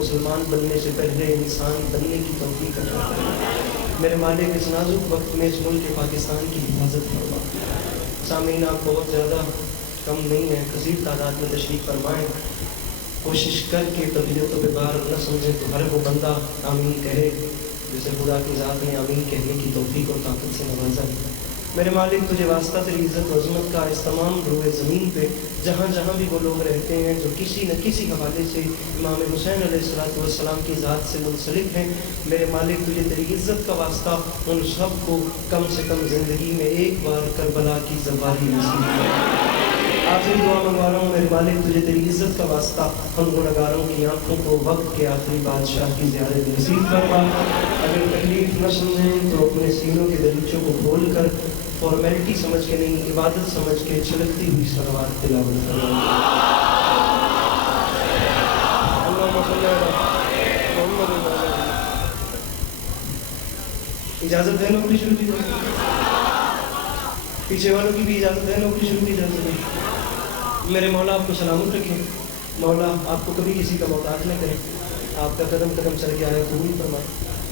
مسلمان بننے سے پہلے انسان بننے کی توفیق عطا فرما۔ میرے مالک اس نازک وقت میں اس ملک پاکستان کی حفاظت فرما۔ سامعین آپ بہت زیادہ کم نہیں ہیں، کثیر تعداد میں تشریف فرمائیں۔ کوشش کر کے طبیعتوں پہ بار نہ سمجھیں تو ہر وہ بندہ آمین کہے جسے خدا کی ذات نے آمین کہنے کی توفیق اور طاقت سے نوازا ہے۔ میرے مالک تجھے واسطہ تیری عزت و عظمت کا اس تمام روئے زمین پہ جہاں جہاں بھی وہ لوگ رہتے ہیں جو کسی نہ کسی حوالے سے امام حسین علیہ السلام کی ذات سے منسلک ہیں، میرے مالک تجھے تیری عزت کا واسطہ ان سب کو کم سے کم زندگی میں ایک بار کربلا کی زواری نصیب کر۔ آخری دعا منگوا رہا ہوں میرے مالک تجھے تیری عزت کا واسطہ ہم گنہگاروں کی آنکھوں کو وقت کے آخری بادشاہ کی زیارت نصیب فرما۔ اگر تکلیف نہ سمجھیں تو اپنے سینوں کے دریچوں کو کھول کر فارمیلٹی سمجھ کے نہیں، عبادت سمجھ کے چھلکتی ہوئی صلوات تلاوت فرما۔ اللہم صلی علی محمد۔ اجازت ہے نوکری شروع کی جائے، پیچھے والوں کی بھی اجازت ہے نوکری شروع کی جائے۔ میرے مولا آپ کو سلامت رکھیں، مولا آپ کو کبھی کسی کا محتاج نہ کریں، آپ کا قدم قدم چل کے آیا قبول فرمائے۔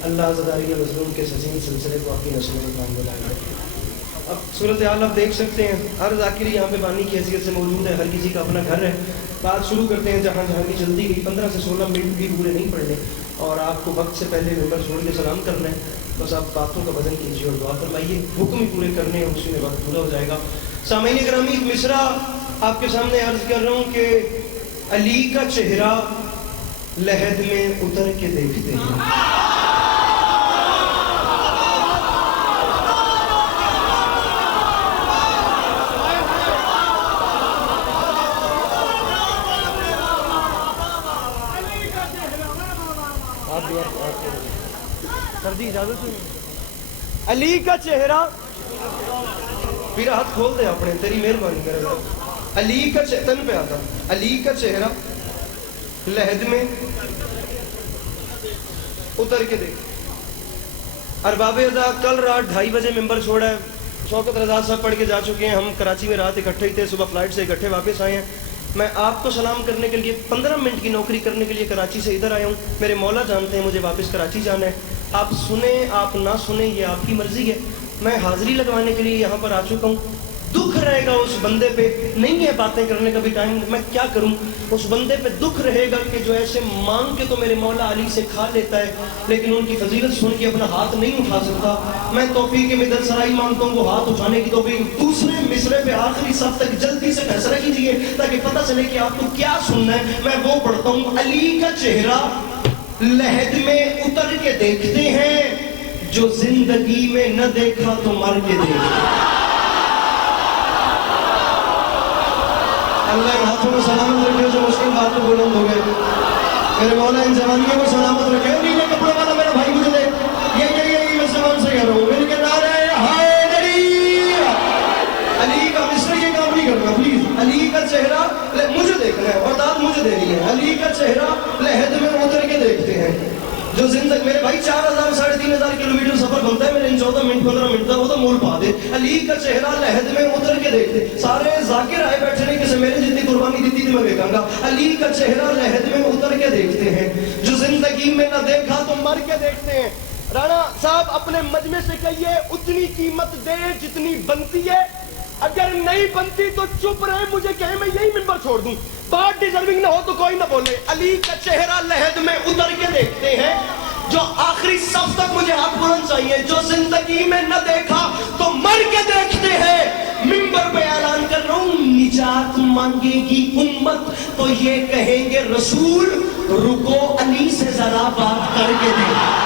اللہ زداری مظلوم کے حسین سلسلے کو آپ کی نسل میں کام بلائے۔ اب صورتحال آپ دیکھ سکتے ہیں، ہر ذاکری یہاں پہ پانی کی حیثیت سے موجود ہے، ہر کسی کا اپنا گھر ہے۔ بات شروع کرتے ہیں جہاں جہاں کی جلدی گئی، 15 سے 16 منٹ بھی پورے نہیں پڑنے اور آپ کو وقت سے پہلے ممبر چھوڑ کے سلام کرنا ہے۔ بس آپ باتوں کا وزن کیجیے اور دعا فرمائیے، حکم ہی پورے کرنے ہیں، اسی میں وقت پورا ہو جائے گا۔ سامعین گرامی ایک مصرع آپ کے سامنے عرض کر رہا ہوں کہ علی کا چہرہ لحد میں اتر کے دیکھتے ہیں۔ سردی اجازت نہیں، علی کا چہرہ، پھر ہاتھ کھول دے اپنے، تیری مہربانی کرے گا۔ علی کا تن پہ آتا، علی کا چہرہ لحد میں اتر کے دیکھ۔ ارباب ادا کل رات 2:30 بجے ممبر چھوڑا ہے، شوکت رضا صاحب پڑھ کے جا چکے ہیں، ہم کراچی میں رات اکٹھے ہی تھے، صبح فلائٹ سے اکٹھے واپس آئے ہیں۔ میں آپ کو سلام کرنے کے لیے 15 منٹ کی نوکری کرنے کے لیے کراچی سے ادھر آیا ہوں۔ میرے مولا جانتے ہیں مجھے واپس کراچی جانا ہے، آپ سنیں آپ نہ سنیں یہ آپ کی مرضی ہے۔ میں حاضری لگوانے کے لیے یہاں پر آ چکا ہوں۔ دکھ رہے گا اس بندے پہ، نہیں ہے باتیں کرنے کا بھی ٹائم، میں کیا کروں، اس بندے پہ دکھ رہے گا کہ جو ایسے مانگ کے تو میرے مولا علی سے کھا لیتا ہے لیکن ان کی فضیلت سن کے اپنا ہاتھ نہیں اٹھا سکتا۔ میں توفیق مدد سرائی مانگتا ہوں، وہ ہاتھ اٹھانے کی توفیق۔ دوسرے مصرے پہ آخری صف تک جلدی سے فیصلہ کیجیے تاکہ پتہ چلے کہ آپ کو کیا سننا ہے۔ میں وہ پڑھتا ہوں، علی کا چہرہ لحد میں اتر کے دیکھتے ہیں، جو زندگی میں نہ دیکھا تو مر کے دیکھتے۔ اللہ ان ہاتھوں کو سلامت رکھے جو مشکل بات کو بلند ہو گئے۔ میرے مولا ان جوانیوں کو سلامت رکھے۔ نیلے کپڑے والا میرا بھائی مجھے دے، یہ میں سلام سے کہہ رہا ہوں، میرے کے نعرہ حیدری۔ علی کا مصر یہ کام نہیں کرنا پلیز۔ علی کا چہرہ مجھے دیکھنا ہے اور داد مجھے دینی ہے۔ علی کا چہرہ لحد میں اتر کے دیکھتے ہیں، جو زندگی میرے بھائی 4000 ساڑھے 3000 کلومیٹر سفر بنتا ہے، میرے ان 14 منٹ 15 منٹ کا وہ تو مول پا دے۔ علی کا چہرہ لحد میں اتر کے دیکھتے، سارے ذاکر آئے بیٹھے نہیں کہ میرے جتنی قربانی دیتی تھی میں دیکھاں گا۔ علی کا چہرہ لحد میں اتر کے دیکھتے ہیں، جو زندگی میں نہ دیکھا تو مر کے دیکھتے ہیں۔ رانا صاحب اپنے مجمع سے کہیے اتنی قیمت دے جتنی بنتی ہے، اگر نہیں بنتی تو چپ رہے، مجھے کہے میں یہی ممبر چھوڑ دوں، بات ڈیزرونگ نہ ہو تو کوئی نہ بولے۔ علی کا چہرہ لحد میں اتر کے دیکھتے ہیں، جو آخری صف تک مجھے ہاتھ بلند چاہیے، جو زندگی میں نہ دیکھا تو مر کے دیکھتے ہیں۔ ممبر پہ اعلان کر رہا ہوں، نجات مانگے گی امت تو یہ کہیں گے رسول رکو علی سے ذرا بات کر کے دیکھ۔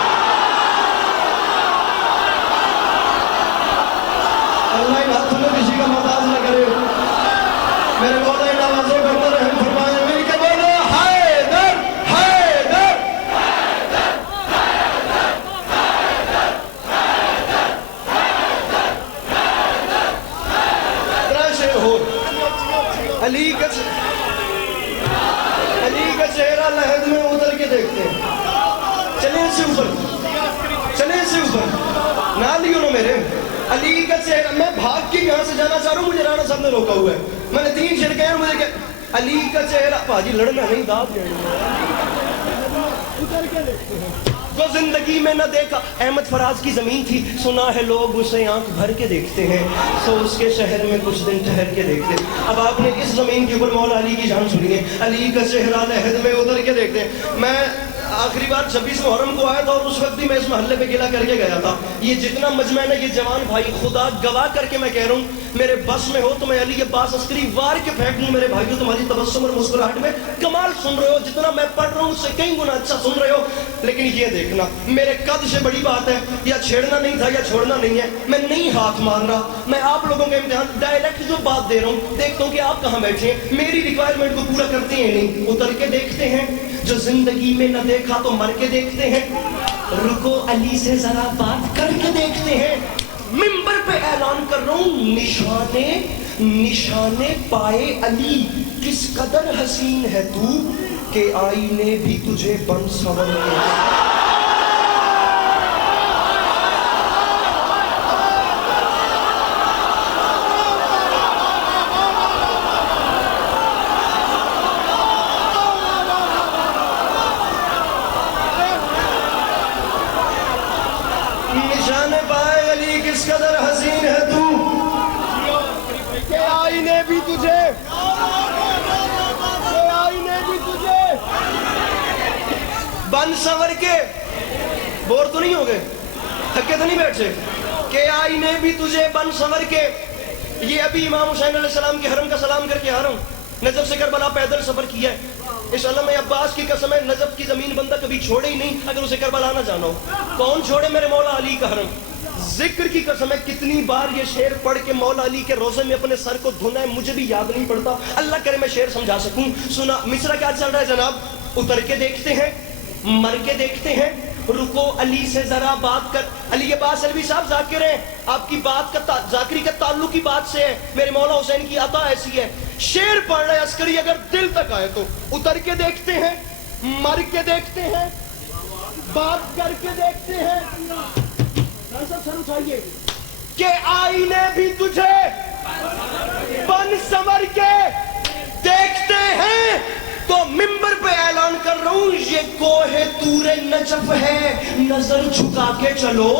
اللہ ان ہاتھوں میں کسی کا محتاج نہ کرے، میرے مولا ان آوازوں پر تو رحم فرمائے۔ مل کے بولو حیدر حیدر علی کا چہرہ لحد میں اتر کے دیکھتے ہیں۔ چلیں سے اوپر، چلیں سے اوپر، نہ لیو نا میرے۔ علی کا چہرہ، میں بھاگ کے یہاں سے جانا چاہ رہا ہوں، مجھے رانا صاحب نے روکا ہوا ہے، میں نے 3 چھڑکے ہیں، مجھے کہ علی کا چہرہ، پاجی لڑنا نہیں، داد دینا۔ اتر کے دیکھتے ہیں جو زندگی میں نہ دیکھا. احمد فراز کی زمین تھی, سنا ہے لوگ اسے آنکھ بھر کے دیکھتے ہیں, سو اس کے شہر میں کچھ دن ٹھہر کے دیکھتے ہیں. اب آپ نے اس زمین کے اوپر مولا علی کی جان سنی ہے, علی کا چہرہ لحد میں اتر کے دیکھتے ہیں. میں آخری بار 26 محرم کو آیا تھا اور اس وقت بھی میں اس محلے پہ گلا کر کے گیا تھا. یہ جتنا مجمع ہے نا, یہ جوان بھائی, خدا گواہ کر کے میں کہہ رہا ہوں, میرے بس میں ہو تو میں علی عباس عسکری وار کے پھینک دوں. میرے بھائیو, تمہاری تبسم اور مسکراہٹ میں کمال سن رہے ہو, جتنا میں پڑھ رہا ہوں اس سے کئی گنا اچھا سن رہے ہو. لیکن یہ دیکھنا, میرے قد سے بڑی بات ہے, یا چھیڑنا نہیں تھا یا چھوڑنا نہیں ہے. میں نہیں ہاتھ مار رہا, میں آپ لوگوں کے امتحان ڈائریکٹ جو بات دے رہا ہوں, دیکھتا ہوں کہ آپ کہاں بیٹھے ہیں, میری ریکوائرمنٹ کو پورا کرتے ہیں نہیں. اتر کے دیکھتے ہیں, جو زندگی میں نہ دیکھا تو مر کے دیکھتے ہیں. رکو علی سے ذرا بات کر کے دیکھتے ہیں. منبر پہ اعلان کر رہا ہوں, نشانے پائے علی, کس قدر حسین ہے تو کہ آئینے بھی تجھے بن سنور کے. نشانے پائے علی, کس قدر حسین ہے تو کہ آئینے بھی تجھے بن سنور کے. بور تو نہیں ہو گئے, تھکے تو نہیں بیٹھے, کہ آئینے بھی تجھے بن سنور کے. یہ ابھی امام حسین علیہ السلام کے حرم کا سلام کر کے آ رہا ہوں. نجف سے کربلا پیدل سفر کیا ہے. اس علم عباس کی قسم ہے, نجف کی زمین بندہ کبھی چھوڑے ہی نہیں اگر اسے کربلا نہ جانا ہو. کون چھوڑے میرے مولا علی کا حرم. ذکر کی قسم ہے, کتنی بار یہ شعر پڑھ کے مولا علی کے روزے میں اپنے سر کو دھونا ہے, مجھے بھی یاد نہیں پڑتا. اللہ کرے میں شعر سمجھا سکوں. سنا مصرع کیا چل رہا ہے جناب. اتر کے دیکھتے ہیں, مر کے دیکھتے ہیں, رکو علی سے ذرا بات کر. علی عباس علوی صاحب ذاکر ہیں, آپ کی بات کا ذاکری کا تعلق کی بات سے ہے. میرے مولا حسین کی عطا ایسی ہے, شعر پڑھ رہے عسکری اگر دل تک آئے تو اتر کے دیکھتے ہیں, مر کے دیکھتے ہیں, بات کر کے دیکھتے ہیں. سر اٹھائیے, کہ آئینے بھی تجھے بن سنور کے دیکھتے ہیں. تو منبر پہ اعلان کر رہا ہوں, یہ کوہ طور نجف ہے, نظر جھکا کے چلو,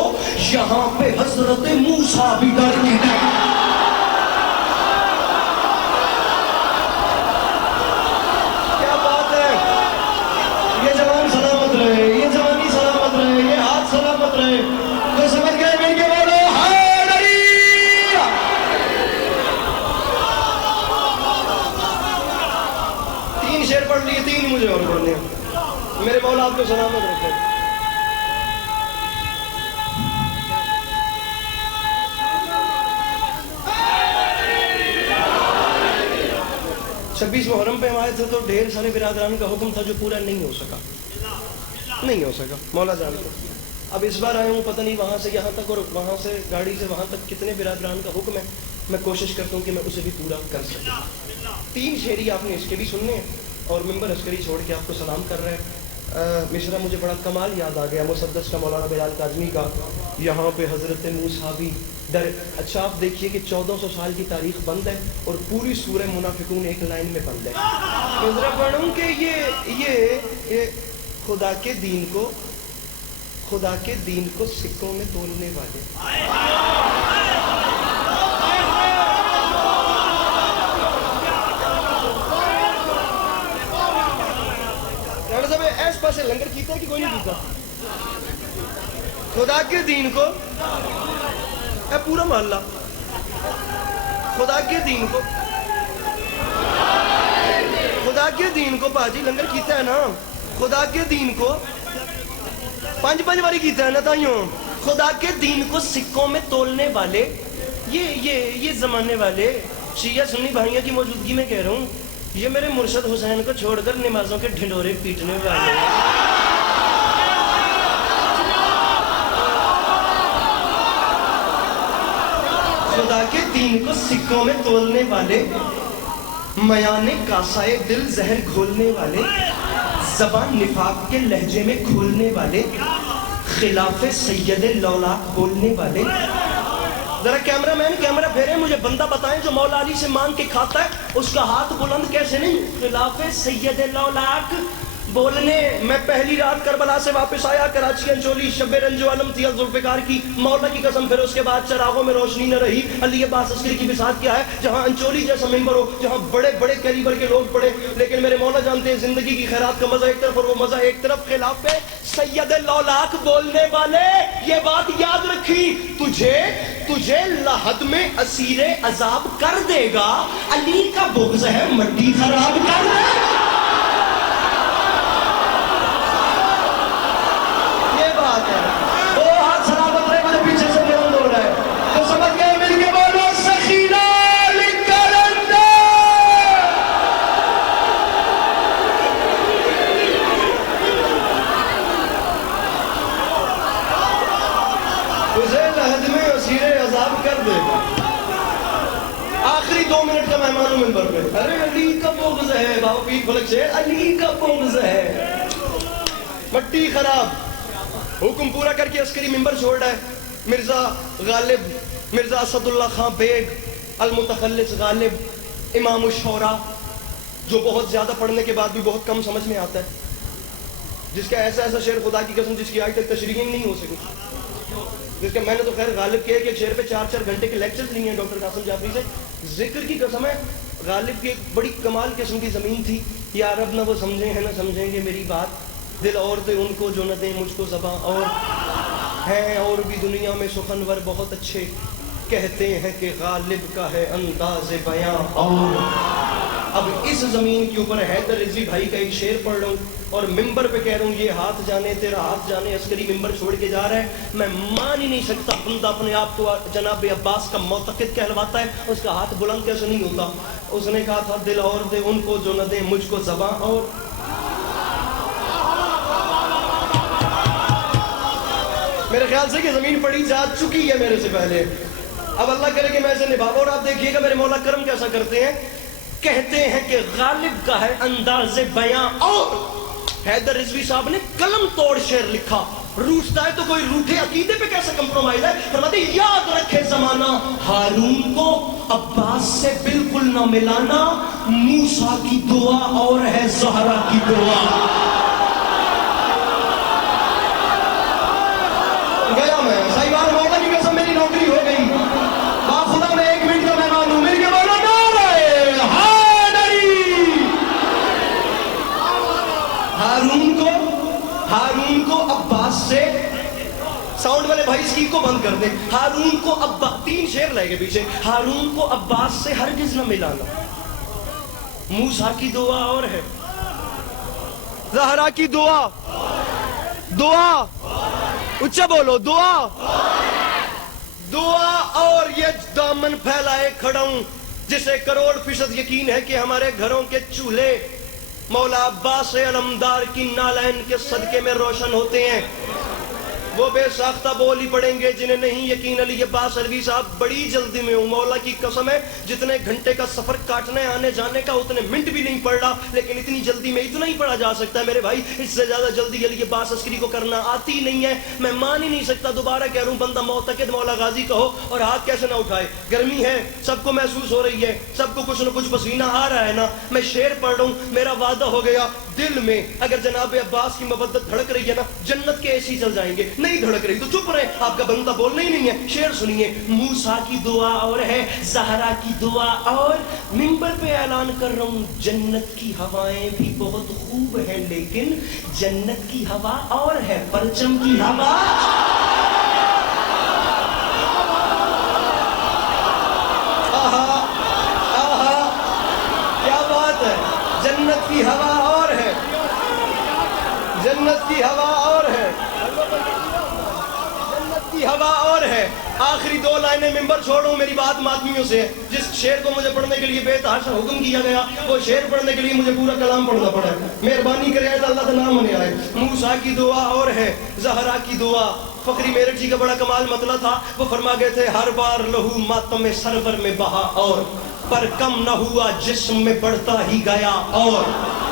یہاں پہ حضرت موسیٰ بھی ڈر گئے. کیا بات ہے. یہ جوان سلامت رہے, یہ جوانی سلامت رہے, یہ ہاتھ سلامت رہے. تو سمجھ گئے مل کے بولو حیدری. تین شعر پڑھ لیے, تین مجھے اور پڑھنے ہیں. میرے مولا آپ کو سلامت رکھے. چھبیس محرم پہ ہم آئے تھے تو ڈھیر سارے برادران کا حکم تھا جو پورا نہیں ہو سکا, نہیں ہو سکا, مولا جانتے. اب اس بار آیا ہوں, پتہ نہیں وہاں سے یہاں تک اور وہاں سے گاڑی سے وہاں تک کتنے برادران کا حکم ہے. میں کوشش کرتا ہوں کہ میں اسے بھی پورا کر سکوں. تین شعری آپ نے اس کے بھی سننے ہیں, اور ممبر عسکری چھوڑ کے آپ کو سلام کر رہے ہیں. مصرع مجھے بڑا کمال یاد آ گیا مسدس کا, مولانا بلال کاظمی کا, یہاں پہ حضرت موسیٰ بھی ڈر. اچھا آپ دیکھیے کہ 1400 سال کی تاریخ بند ہے اور پوری سورہ منافقون ایک لائن میں بند ہے. میں ذرا پڑھوں کہ یہ خدا کے دین کو سکوں میں تولنے والے. ایس پاسے لنگر کیتا ہے کہ کوئی نہیں کیتا. خدا کے دین کو, اے پورا محلہ, خدا کے دین کو باجی لنگر کیتا ہے نا. خدا کے دین کو 5 باری کیتا ہے نا تائیوں. خدا کے دین کو سکوں میں تولنے والے, یہ زمانے والے شیعہ سنی بھائیوں کی موجودگی میں کہہ رہا ہوں, یہ میرے مرشد حسین کو چھوڑ کر نمازوں کے ڈھنڈورے پیٹنے والے. خدا کے دین کو سکوں میں تولنے والے, میانے کاسائے دل زہر گھولنے والے, زبان نفاق کے لہجے میں کھولنے والے, خلاف سید لولاک بولنے والے. ذرا کیمرہ مین کیمرہ پھیرے, مجھے بندہ بتائیں جو مولا علی سے مانگ کے کھاتا ہے اس کا ہاتھ بلند کیسے نہیں. خلاف سید لولاک بولنے میں پہلی رات کربلا سے واپس آیا، کراچی انچولی شب رنجو علم تھی ذوالفقار کی، مولا کی قسم پھر اس کے بعد چراغوں میں روشنی نہ رہی۔ علی عباس عسکری کی بساط کیا ہے، جہاں انچولی جیسا ممبر ہو، جہاں بڑے بڑے کیلیبر کے لوگ پڑے، لیکن میرے مولا جانتے ہیں زندگی کی خیرات کا مزہ ایک طرف اور وہ مزہ ایک طرف۔ خلاف پہ سید لولاک بولنے والے یہ بات یاد رکھی، تجھے لحد میں اسیر عذاب کر دے گا، علی کا بغض ہے مٹی خراب کر دے گا۔ آخری 2 منٹ کا مہمان ہوں منبر پہ، ارے علی کا بغض ہے، بابا پیر فلک سے علی کا بغض ہے، مٹی خراب۔ حکم پورا کر کے عسکری منبر چھوڑ رہا ہے۔ مرزا غالب، مرزا اسد اللہ خان بیگ، المتخلص غالب، امام الشورا، جو بہت زیادہ پڑھنے کے بعد بھی بہت کم سمجھ میں آتا ہے، جس کا ایسا شعر خدا کی قسم جس کی آج تک تشریح نہیں ہو سکی، جس کا میں نے تو خیر غالب کے ایک شعر پہ 4 گھنٹے کے لیکچرز لیے ہیں ڈاکٹر قاسم جعفری سے۔ ذکر کی قسم ہے، غالب کی ایک بڑی کمال قسم کی زمین تھی، یا رب نہ وہ سمجھیں ہیں نہ سمجھیں گے میری بات، دل اور دے ان کو جو نہ دیں مجھ کو زباں، اور ہیں اور بھی دنیا میں سخنور بہت اچھے، کہتے ہیں کہ غالب کا ہے انداز بیاں۔ اور اب اس زمین کے اوپر حیدر رضوی بھائی کا ایک شعر پڑھ رہا ہوں اور ممبر پہ کہہ رہا ہوں یہ ہاتھ جانے تیرا ہاتھ جانے، عسکری ممبر چھوڑ کے جا رہا ہے۔ میں مان ہی نہیں سکتا بندہ اپنے آپ کو جناب عباس کا معتقد کہلواتا ہے، اس کا ہاتھ بلند کیسے نہیں ہوتا؟ اس نے کہا تھا دل اور دے ان کو جو نہ دے مجھ کو زباں، اور میرے خیال سے کہ زمین پڑی جا چکی ہے میرے سے پہلے، اب اللہ کرے کہ میں اسے نبھاؤں۔ اور آپ دیکھیے گا میرے مولا کرم کیسا کرتے ہیں، کہتے ہیں کہ غالب کا ہے انداز بیاں، اور حیدر رضوی صاحب نے قلم توڑ شعر لکھا، روٹتا ہے تو کوئی روٹھے عقیدے پہ کیسا کمپرومائز ہے۔ فرماتے ہیں یاد رکھے زمانہ ہارون کو عباس سے بالکل نہ ملانا، موسیٰ کی دعا اور ہے زہرا کی دعا۔ گیا میں صاحبان مولا کی قسم میری نوکری ہو گئی، با خدا میں 1 منٹ کا مہمان ہوں، میری کے بولو ہارون کو عباس سے، ساؤنڈ والے بھائی اسکی کو بند کر دیں، ہارون کو 3 شعر لائے گے پیچھے، ہارون کو عباس سے ہرگز نہ ملانا، موسیٰ کی دعا اور ہے زہرا کی دعا، دعا اچھا بولو، دعا اور یہ دامن پھیلائے کھڑا ہوں جسے 1,00,00,000% یقین ہے کہ ہمارے گھروں کے چولہے مولا عباس علمدار کی نالین کے صدقے میں روشن ہوتے ہیں۔ وہ بے ساختہ بول ہی پڑیں گے جنہیں نہیں یقین علی عباس علوی صاحب بڑی جلدی میں ہوں، مولا کی قسم ہے جتنے گھنٹے کا سفر کاٹنے آنے جانے کا اتنے منٹ بھی نہیں پڑ رہا، لیکن اتنی جلدی میں اتنا ہی پڑھا جا سکتا ہے میرے بھائی، اس سے زیادہ جلدی علی عباس عسکری کو کرنا آتی نہیں ہے۔ میں مان ہی نہیں سکتا، دوبارہ کہہ رہا ہوں، بندہ معتقد مولا غازی کہو اور ہاتھ کیسے نہ اٹھائے، گرمی ہے سب کو محسوس ہو رہی ہے، سب کو کچھ نہ کچھ پسینہ آ رہا ہے نا، میں شعر پڑھ رہا ہوں، میرا وعدہ ہو گیا دل میں اگر جناب عباس کی محبت دھڑک رہی ہے نا، جنت کے ایسی چل جائیں گے، نہیں دھڑک رہی تو چپ رہے، آپ کا بندہ بولنا ہی نہیں ہے، شعر سنیے، موسیٰ کی دعا اور ہے زہرا کی دعا، اور منبر پہ اعلان کر رہا ہوں جنت کی ہوائیں بھی بہت خوب ہیں، لیکن جنت کی ہوا اور ہے پرچم کی ہوا۔ کیا بات ہے، جنت کی ہوا اور ہے، جنت کی ہوا اور ہے، جنت کی ہوا اور ہے۔ آخری 2 لائنیں ممبر چھوڑوں، میری بات ماتمیوں سے ہے، جس شعر کو مجھے پڑھنے کے لیے بے تحاشا حکم کیا گیا، وہ شعر پڑھنے کے لیے مجھے پورا کلام پڑھنا پڑا ہے، مہربانی کرے تو اللہ کا نام ہونے آئے۔ موسیٰ کی دعا اور ہے زہرا کی دعا۔ فقری میرٹھ جی کا بڑا کمال مطلع تھا، وہ فرما گئے تھے ہر بار لہو ماتم سرور میں بہا اور پر کم نہ ہوا جسم میں بڑھتا ہی گیا، اور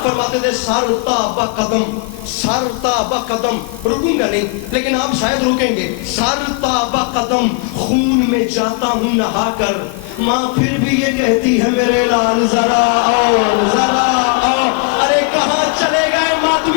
فرماتے تھے سارتا با قدم، سارتا با قدم، رکوں گا نہیں لیکن آپ شاید رکیں گے، سارتا با قدم خون میں جاتا ہوں نہا کر، ماں پھر بھی یہ کہتی ہے میرے لال ذرا اور ذرا اور، ارے کہاں چلے گئے ماتمی